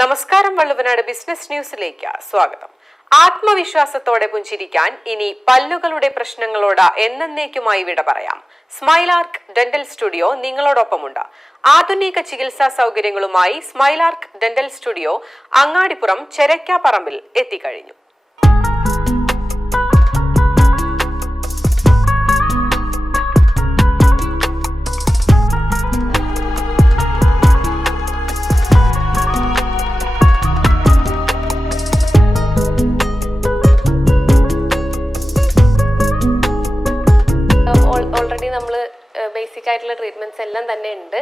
നമസ്കാരം, വള്ളുവനാട് ബിസിനസ് ന്യൂസിലേക്ക് സ്വാഗതം. ആത്മവിശ്വാസത്തോടെ പുഞ്ചിരിക്കാൻ ഇനി പല്ലുകളുടെ പ്രശ്നങ്ങളോട് എന്നേക്കുമായി വിട പറയാം. സ്മൈലാർക്ക് ഡെന്റൽ സ്റ്റുഡിയോ നിങ്ങളോടൊപ്പമുണ്ട്. ആധുനിക ചികിത്സാ സൗകര്യങ്ങളുമായി സ്മൈലാർക്ക് ഡെന്റൽ സ്റ്റുഡിയോ അങ്ങാടിപ്പുറം ചെരക്കാപ്പറമ്പിൽ എത്തിക്കഴിഞ്ഞു. ഓൾറെഡി നമ്മൾ ബേസിക് ആയിട്ടുള്ള ട്രീറ്റ്മെൻറ്റ്സ് എല്ലാം തന്നെ ഉണ്ട്.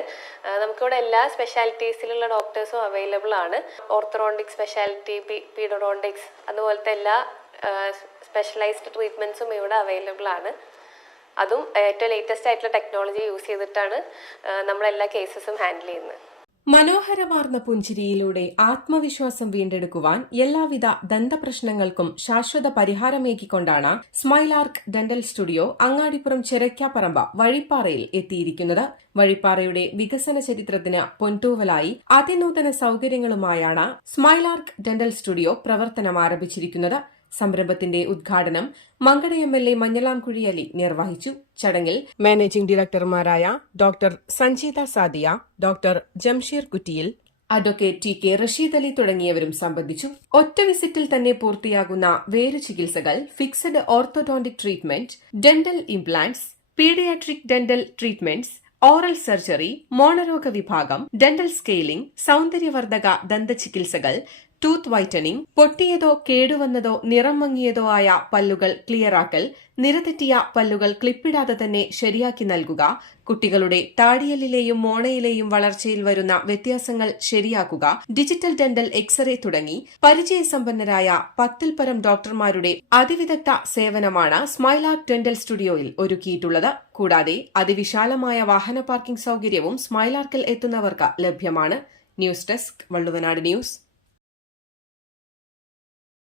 നമുക്കിവിടെ എല്ലാ സ്പെഷ്യാലിറ്റീസിലുള്ള ഡോക്ടേഴ്സും അവൈലബിൾ ആണ്. ഓർത്തോഡോണ്ടിക് സ്പെഷ്യാലിറ്റി, പീഡോഡോണ്ടിക്സ്, അതുപോലത്തെ എല്ലാ സ്പെഷ്യലൈസ്ഡ് ട്രീറ്റ്മെൻറ്റ്സും ഇവിടെ അവൈലബിൾ ആണ്. അതും ഏറ്റവും ലേറ്റസ്റ്റ് ആയിട്ടുള്ള ടെക്നോളജി യൂസ് ചെയ്തിട്ടാണ് നമ്മളെല്ലാ കേസസും ഹാൻഡിൽ ചെയ്യുന്നത്. മനോഹരമാർന്ന പുഞ്ചിരിയിലൂടെ ആത്മവിശ്വാസം വീണ്ടെടുക്കുവാൻ എല്ലാവിധ ദന്തപ്രശ്നങ്ങൾക്കും ശാശ്വത പരിഹാരമേകിക്കൊണ്ടാണ് സ്മൈലാർക്ക് ഡെന്റൽ സ്റ്റുഡിയോ അങ്ങാടിപ്പുറം ചെരക്കാപ്പറമ്പ് വഴിപ്പാറയിൽ എത്തിയിരിക്കുന്നത്. വഴിപ്പാറയുടെ വികസന ചരിത്രത്തിന് പൊൻതൂവലായി അതിനൂതന സൗകര്യങ്ങളുമായാണ് സ്മൈലാർക്ക് ഡെന്റൽ സ്റ്റുഡിയോ പ്രവർത്തനം ആരംഭിച്ചിരിക്കുന്നത്. സംരംഭത്തിന്റെ ഉദ്ഘാടനം മങ്കട MLA മഞ്ഞളാംകുഴി അലി നിർവഹിച്ചു. ചടങ്ങിൽ മാനേജിംഗ് ഡയറക്ടർമാരായ doctor Sanjeetha Sadiya, doctor Jamsheer Kuttiyil, advocate TK Rasheed Ali തുടങ്ങിയവരും സംബന്ധിച്ചു. ഒറ്റ വിസിറ്റിൽ തന്നെ പൂർത്തിയാകുന്ന വേരു ചികിത്സകൾ, fixed orthodontic treatment, dental implants, pediatric dental treatments, oral surgery, മോണരോഗ വിഭാഗം, ഡെന്റൽ സ്കെയിലിംഗ്, സൗന്ദര്യവർദ്ധക ദന്തചികിത്സകൾ, ടൂത്ത് വൈറ്റനിംഗ്, പൊട്ടിയതോ കേടുവന്നതോ നിറം മങ്ങിയതോ ആയ പല്ലുകൾ ക്ലിയറാക്കൽ, നിരതെറ്റിയ പല്ലുകൾ ക്ലിപ്പിടാതെ തന്നെ ശരിയാക്കി നൽകുക, കുട്ടികളുടെ താടിയലിലെയും മോണയിലെയും വളർച്ചയിൽ വരുന്ന വ്യത്യാസങ്ങൾ ശരിയാക്കുക, ഡിജിറ്റൽ ഡെന്റൽ എക്സ്റേ തുടങ്ങി പരിചയസമ്പന്നരായ 10ൽ പരം ഡോക്ടർമാരുടെ അതിവിദഗ്ധ സേവനമാണ് സ്മൈലാർക്ക് ഡെന്റൽ സ്റ്റുഡിയോയിൽ ഒരുക്കിയിട്ടുള്ളത്. കൂടാതെ അതിവിശാലമായ വാഹന പാർക്കിംഗ് സൗകര്യവും സ്മൈലാർക്കിൽ എത്തുന്നവർക്ക് ലഭ്യമാണ്. News desk, Valluvanad news.